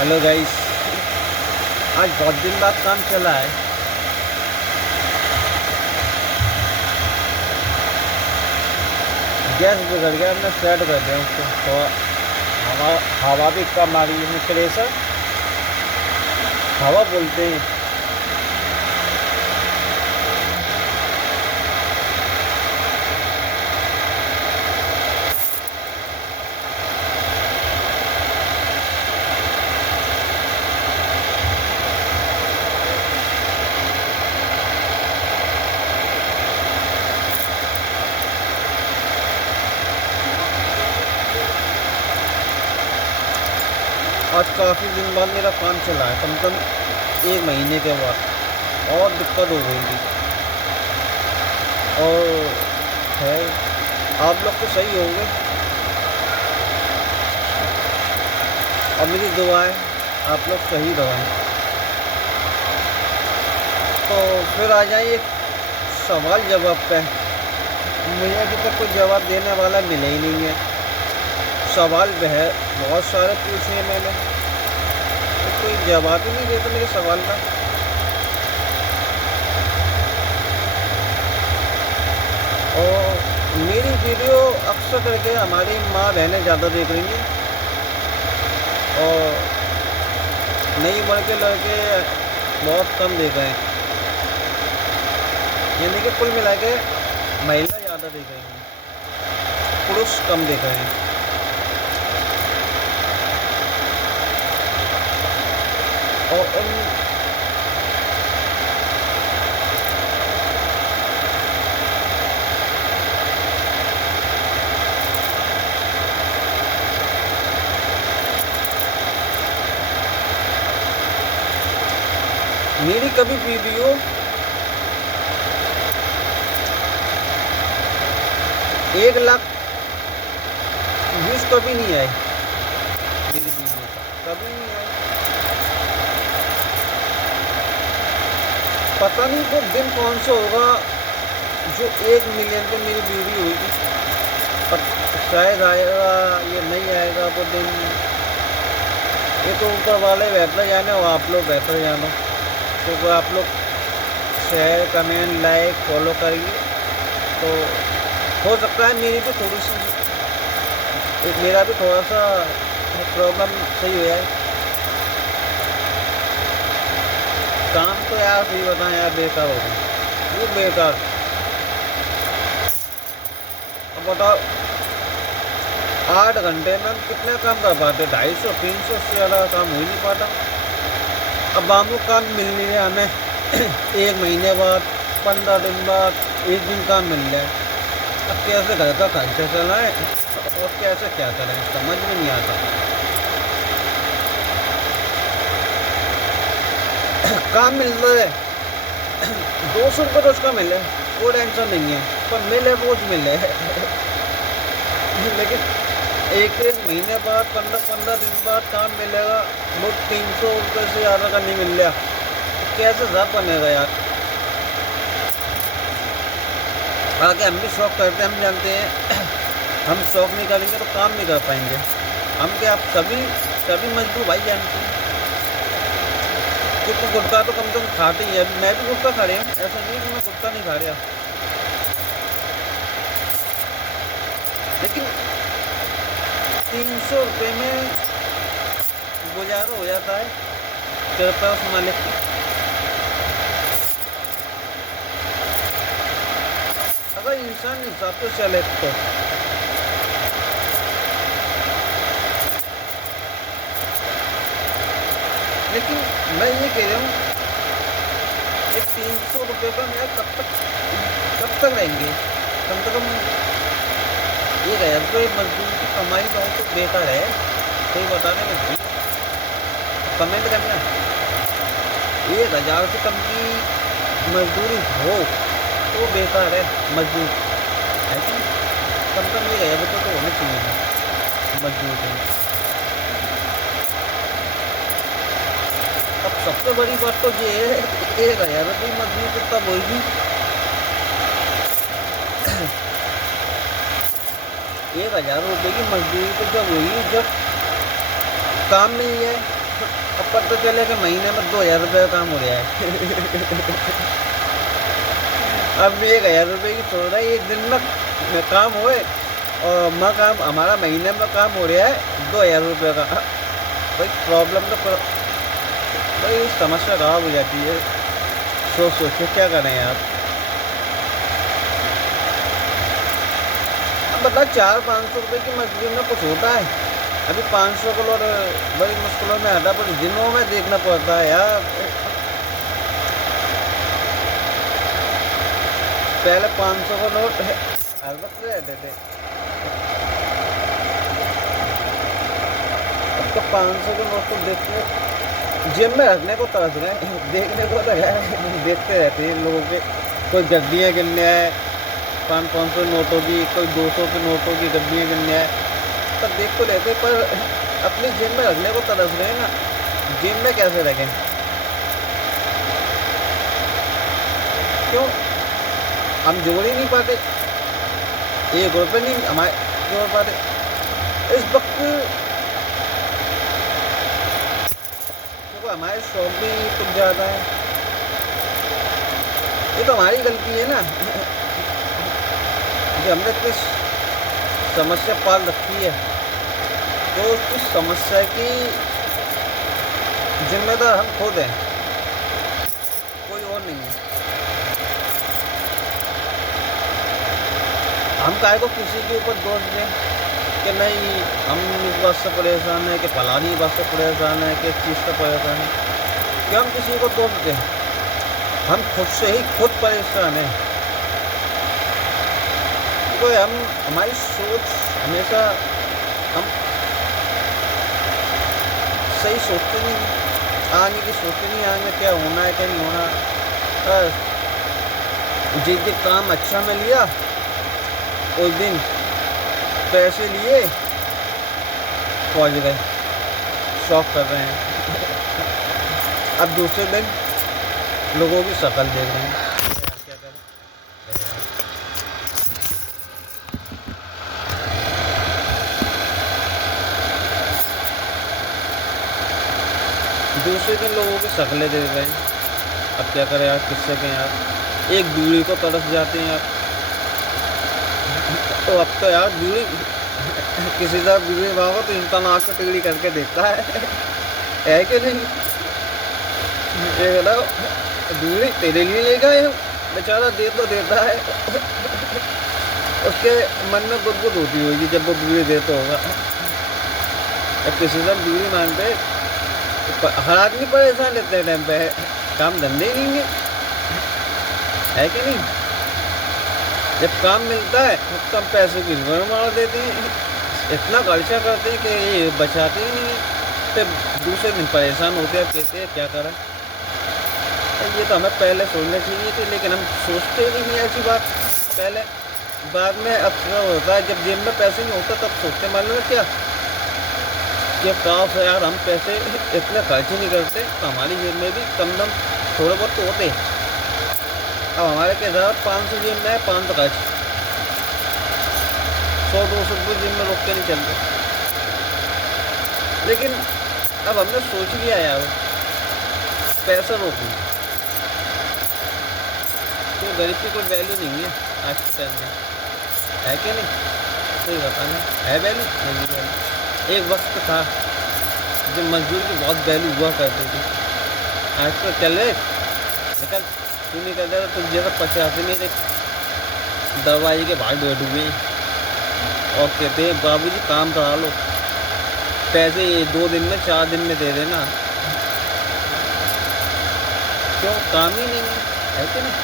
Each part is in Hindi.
Hello guys. आज बहुत दिन बाद काम चला है। गैस बिगड़ गया, मैं सेट कर दिया उसको। तो हवा हवा भी कम आ रही है, प्रेशर हवा बोलते हैं। आज काफ़ी दिन बाद मेरा काम चला है, कम से कम 1 महीने के बाद। और दिक्कत हो गई थी। और है, आप लोग तो सही होंगे और मेरी दुआ है आप लोग सही रहें। तो फिर आ जाइए सवाल जवाब पे। मुझे अभी तक कोई जवाब देने वाला मिला ही नहीं है। सवाल बहुत सारे पूछे हैं मैंने, तो कोई जवाब ही नहीं देता मेरे सवाल का। और मेरी वीडियो अक्सर करके हमारी माँ बहनें ज़्यादा देख रही हैं और नई उम्र के लड़के बहुत कम देख रहे हैं। यानी कि कुल मिला के महिला ज़्यादा देख रही हैं, पुरुष कम देख रहे हैं। और मेरी कभी वीडियो 1 लाख व्यूज कभी नहीं आए। मेरी वीडियो कभी नहीं आए। पता नहीं वो दिन कौन सा होगा जो 1 मिलियन पे मेरी वीडियो होगी। शायद आएगा या नहीं आएगा वो दिन, ये तो ऊपर वाले बेहतर जाने और आप लोग बेहतर जानो। तो आप लोग शेयर कमेंट लाइक फॉलो करिए तो हो सकता है मेरी भी थोड़ी सी मेरा भी थोड़ा सा प्रॉब्लम सही हो जाए। काम तो यार सही बताएं यार, बेकार हो गई वो बेकार। अब बताओ 8 घंटे में हम कितना काम कर पाते? 250-300 से ज़्यादा काम हो ही नहीं पाता। अब हमको काम मिल नहीं रहा हमें 1 महीने बाद, 15 दिन बाद, 1 दिन काम मिल जाए। अब कैसे घर का खर्चा चलाएं और कैसे क्या करें समझ में नहीं आता। काम मिल रहा है 200 रुपये रोज का मिले, कोई टेंशन नहीं है, पर मिले रोज मिले लेकिन 1 महीने बाद, 15 दिन बाद काम मिलेगा, वो 300 रुपये से ज़्यादा का नहीं मिल रहा। कैसे सब बनेगा यार? आगे हम भी शौक करते हैं, हम जानते हैं हम शौक नहीं करेंगे तो काम नहीं कर पाएंगे। हम क्या आप सभी मजदूर भाई जानते हैं क्योंकि गुटखा तो कम से कम खाते ही है। मैं भी गुटखा खा रहा हूँ, ऐसा नहीं है कि मैं गुटखा नहीं खा रहा, लेकिन 300 रुपये में गुजारा हो जाता है कृपया उस मालिक की। अगर इंसान हिसाब से चले तो लेकिन मैं ये कह रहा हूँ ये 300 रुपये का मेरा कब तक रहेंगे? कम से कम 1,000 रुपये मजदूर की कमाई का हो तो बेकार है। कोई बताने में ठीक कमेंट करना। 1,000 से कम की मजदूरी हो तो बेकार है मजदूर, है कि कम से कम 1,000 रुपये तो होना चाहिए मजदूर के। अब सबसे बड़ी बात तो ये है 1,000 रुपये मजदूरी तो तब होगी 1,000 रुपये की मजदूरी तो जब हुई जब काम मिल जाए। अब पता चले कि महीने में 2000 रुपये का काम हो रहा है। अब 1000 रुपये की छोड़ रहा है, ये दिन में काम होए और माँ काम हमारा महीने में काम हो रहा है 2000 रुपये का। भाई प्रॉब्लम तो भाई समस्या खराब हो जाती है। सोच सोच के क्या करें यार। अब बता 400-500 रुपये की मजदूरी में कुछ होता है? अभी 500 किलो और बड़ी मुश्किलों में आता, पर दिनों में देखना पड़ता है यार। पहले 500 का नोट हर वक्त रहते थे, अब तो 500 के नोट को देखने जेब में रखने को तरस रहे, देखने को तो है, देखते रहते हैं लोगों के। कोई गड्डियाँ गिनने आए 500 नोटों की, कोई 200 के नोटों की गड्डियाँ गिनने आए, तब देख तो लेते, पर अपनी जेब में रखने को तरस रहे हैं ना। जेब में कैसे रखें? क्यों हम जोड़ ही नहीं पाते, 1 रुपये नहीं हमारे जोड़ पाते इस वक्त। हमारे शौक भी कुछ ज़्यादा है, ये तो हमारी गलती है ना कि हमने इतनी समस्या पाल रखी है, तो उसकी समस्या की जिम्मेदार हम खुद हैं, कोई और नहीं है। हम काहे को किसी के ऊपर दोष दें कि नहीं हम इस बात से परेशान है, कि फलानी बात से परेशान है, कि इस चीज़ से परेशान है। क्या हम किसी को दोष दें? हम खुद से ही खुद परेशान हैं। तो हम हमारी सोच हमेशा हम सही सोचते नहीं, आगे की सोचते नहीं, आगे क्या होना है क्या नहीं होना। जिस दिन काम अच्छा में लिया उस दिन पैसे लिए पहुँच गए, शौक कर रहे हैं। अब दूसरे दिन लोगों की शक्ल देख रहे हैं। क्या करें? दूसरे दिन लोगों की शक्लें देख रहे हैं। अब क्या करें यार, किससे कहें यार। एक बीड़ी को तरस जाते हैं यार। तो अब तो यार बीड़ी किसी तरह बीड़ी मांगो तो इंसान आँख से टिगड़ी करके देखता है कि नहीं? ये बताओ, बीड़ी तेरे लिए ले गए हो, बेचारा दे तो देता है, उसके मन में गुदगुद होती होगी जब वो बीड़ी देता होगा। अब किसी तरह बीड़ी मांगते हर आदमी परेशान रहते हैं टाइम पे, काम धंधे ही नहीं है कि नहीं? जब काम मिलता है तो कम पैसे की मार देते हैं, इतना खर्चा करते हैं कि ये बचाते ही नहीं है। फिर दूसरे दिन परेशान होते हैं, कहते हैं क्या करें। ये तो हमें पहले सोचना चाहिए थी, लेकिन हम सोचते ही नहीं ऐसी बात पहले। बाद में अफसोस होता है जब जेब में पैसे नहीं होता, तब सोचते मालूम है क्या कि काश यार हम पैसे इतने खर्च ही नहीं करते तो हमारी जेब में भी कम दम थोड़े बहुत तो होते। अब हमारे के साथ 500 जेब में है, 500 खर्च, 100-200 रुपये जेब में रोक के नहीं चलते। लेकिन अब हमने सोच लिया यार पैसा रोकूं, तो गरीब की कोई वैल्यू नहीं है आज के टाइम में, है कि नहीं? सही बताना है वैल्यू नहीं वैल्यू। एक वक्त था जब मजदूर की बहुत वैल्यू हुआ करती थी। आज तो चले निकल तू नहीं कर तो जैसा 85 में दरवाजे के बाहर बैठ हुए और कहते हैं बाबूजी काम करा लो, पैसे 2 दिन में 4 दिन में दे देना। क्यों? काम ही नहीं है कि नहीं?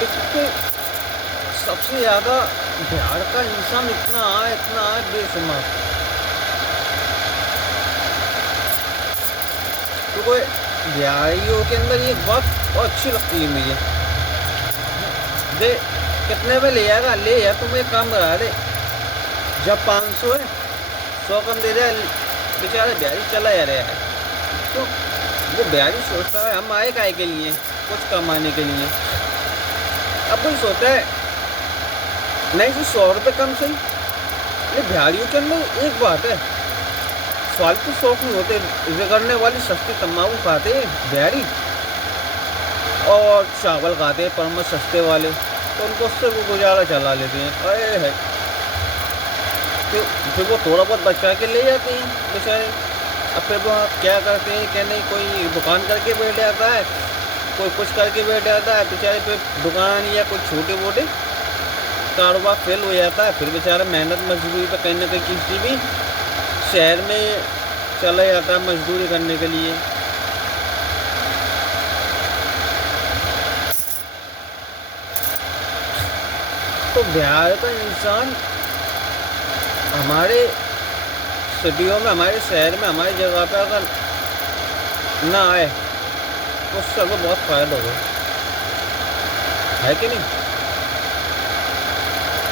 तो सबसे ज़्यादा बिहार का इंसान इतना है बेशुमार। तो कोई बिहारियों के अंदर ये बात बहुत अच्छी लगती है मुझे। दे कितने में ले आएगा, ले यार तुम एक काम करा दे, जब 500 है 100 कम दे दे, बेचारे बिहारी चला जा रहा है। तो वो बिहारी सोचता है हम आए काहे के लिए, कुछ कमाने के लिए। अब कोई सोचता है नहीं जी 100 रुपये कम सही। ये बिहारियों के अंदर एक बात है, फालतू शौक नहीं होते, बिगड़ने वाली सस्ती तम्बाकू खाते हैं बिहारी और चावल खाते हैं परमत सस्ते वाले, तो उनको उससे वो गुजारा चला लेते हैं। अरे है तो फिर वो थोड़ा बहुत बचा के ले जाते हैं बेचारे। अब फिर वो क्या करते हैं कि नहीं, कोई दुकान करके बैठ जाता है, कोई कुछ करके बैठ जाता है बेचारे, फिर दुकान या कुछ छोटे मोटे कारोबार फेल हो जाता है, फिर बेचारा मेहनत मजदूरी पर कहीं ना कहीं किसी भी शहर में चला जाता है मजदूरी करने के लिए। तो बिहार का इंसान हमारे सिटियों में, हमारे शहर में, हमारी जगह पे अगर ना आए तो उससे हमें बहुत फ़ायदा होगा, है कि नहीं?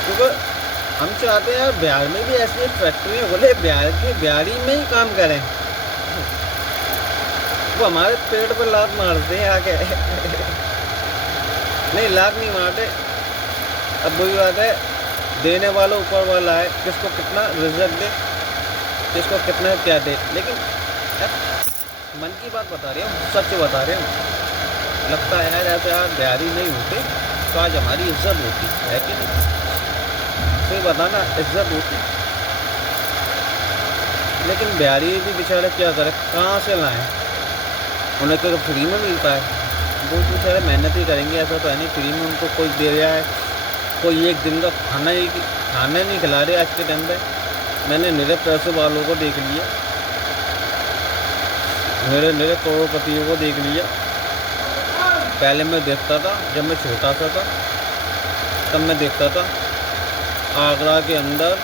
क्योंकि हम चाहते हैं यार बिहार में भी ऐसी फैक्ट्री बोले बिहारी में ही काम करें, वो हमारे पेट पर लात मारते हैं आके नहीं, लात नहीं मारते। अब वही बात है, देने वाला ऊपर वाला है, किसको कितना रिजल्ट दे, किसको कितना क्या दे। लेकिन मन की बात बता रही हूँ, सच बता रहे हूँ। लगता है यार ऐसे यार बिहारी नहीं होते तो आज हमारी इज्जत होती है कि नहीं? सही बताना, इज्जत होती। लेकिन बिहारी भी बेचारे क्या करें, कहाँ से लाएं? उन्हें तो फ्री में मिलता है, वो बेचारे मेहनत ही करेंगे। ऐसा तो है नहीं फ्री में उनको कोई दे रहा है, कोई एक दिन का खाना नहीं खिला रहे आज के टाइम पे। मैंने निरे पैसे वालों को देख लिया, निरे करोड़पतियों को देख लिया। पहले मैं देखता था जब मैं छोटा सा था, तब मैं देखता था आगरा के अंदर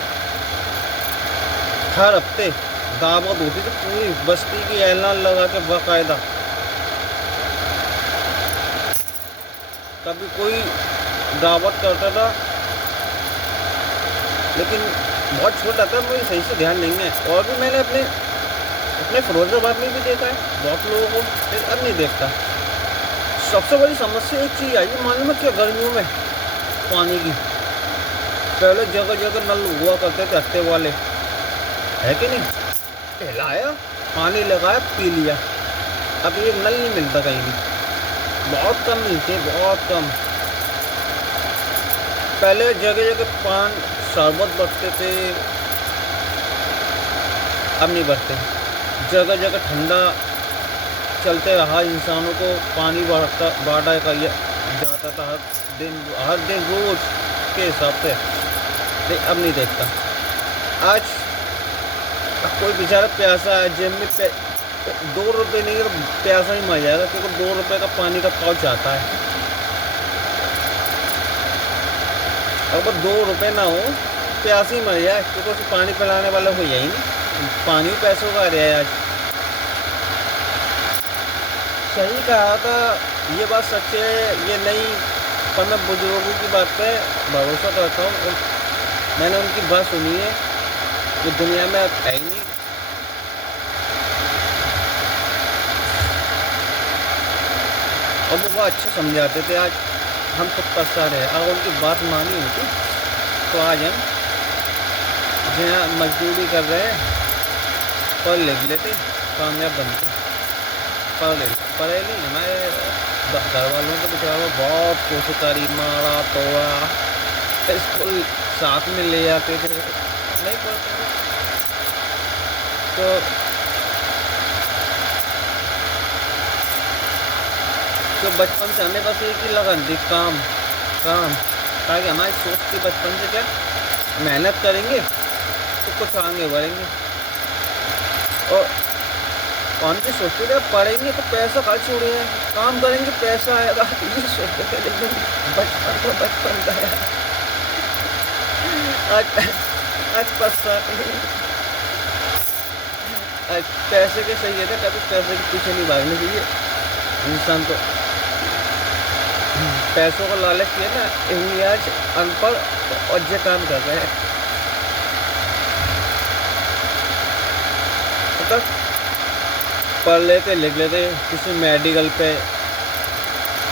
हर हफ्ते दावत होती थी, पूरी बस्ती की ऐलान लगा के बाकायदा। कभी कोई दावत करता था, लेकिन बहुत छोटा था, मुझे सही से ध्यान नहीं है। और भी मैंने अपने फिरोजाबाद में भी देखा है बहुत लोगों को, लेकिन अब नहीं देखता। सबसे बड़ी समस्या एक चीज़ आई, मालूम है क्या? गर्मियों में पानी की। पहले जगह जगह नल हुआ करते थे हफ्ते वाले, है कि नहीं? हिलाया, पानी लगाया, पी लिया। अब एक नल नहीं मिलता कहीं भी, बहुत कम मिलते, बहुत कम। पहले जगह जगह पान शरबत बरतते थे, अब नहीं बरते। जगह जगह ठंडा चलते रहा, इंसानों को पानी बांटा जाता था हर दिन रोज के हिसाब से। लेकिन अब नहीं देखता। आज कोई बेचारा प्यासा है, जेब में 2 रुपये नहीं तो प्यासा ही मर जाएगा, क्योंकि 2 रुपये का पानी का पाउच आता है। अगर 2 रुपये ना हो, प्यास ही मर जाए, क्योंकि उसे पानी पिलाने वाला कोई है ही नहीं। पानी पैसों का रहा है आज। सही कहा था, ये बात सच है ये नहीं, पर मैं बुजुर्गों की बात पे भरोसा करता हूँ। मैंने उनकी बात सुनी है, ये दुनिया में अब है ही नहीं। और वो अच्छे समझाते थे, आज हम खुद पछता रहे। अगर उनकी बात मानी होती तो आज हम जहाँ मजदूरी कर रहे हैं पढ़ लिख लेते, कामयाब बनते। पढ़े नहीं, हमारे घर वालों को बेचारों बहुत कोशिश करी, मारा तोड़ा, स्कूल साथ में ले जाते थे, नहीं पढ़ते थे। तो बचपन से हमें बस एक ही लगन थी, काम। ताकि हमारी सोच थी बचपन से क्या, मेहनत करेंगे तो कुछ आगे बढ़ेंगे। और हम भी सोचते थे पढ़ेंगे तो पैसा खर्च हो रहा है, काम करेंगे पैसा आएगा, ये सोचते थे। लेकिन बचपन तो बचपन गया, आज पछताते हैं। आज पैसे के सही है, कभी पैसे के पीछे नहीं भागना चाहिए इंसान को। पैसों का लालच किया ना, इसलिए आज अनपढ़ और जो काम कर रहे हैं। तो पढ़ लेते, लिख लेते, किसी मेडिकल पे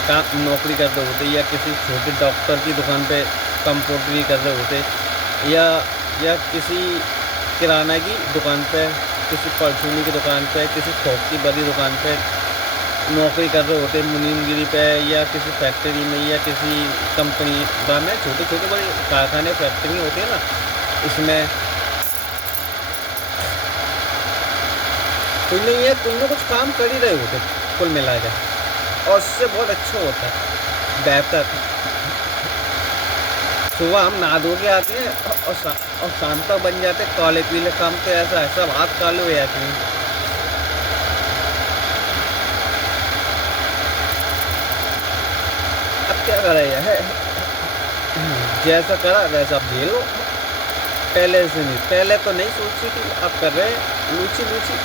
काम नौकरी कर रहे होते, या किसी छोटे डॉक्टर की दुकान पे कंपाउंडरी कर रहे होते, या किसी किराना की दुकान पे किसी परचूनी की दुकान पे, किसी थोक की बड़ी दुकान पे नौकरी कर रहे होते, मुनीमगिरी पे या किसी फैक्ट्री में या किसी कंपनी में, छोटे छोटे बड़े कारखाने फैक्ट्री होते हैं ना, इसमें कोई नहीं है, कोई ना कुछ काम कर ही रहे होते कुल मिला के, और उससे बहुत अच्छा होता है, बेहतर। सुबह हम नहा धो के आते हैं और शाम तक बन जाते काले पीले काम, तो ऐसा है सब हाथ काले हो जाते हैं। अब क्या करा है, जैसा करा वैसा अब झेलो। पहले से नहीं, पहले तो नहीं सोची थी, अब कर रहे हैं लूची लूची।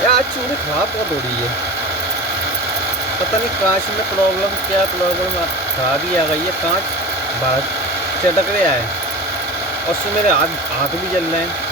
यार चूड़ी खराब बहुत हो रही है, पता नहीं कांच में प्रॉब्लम, क्या प्रॉब्लम खराबी आ गई है, कांच बाहर चटक रहा है और उससे मेरे हाथ भी जल रहे हैं।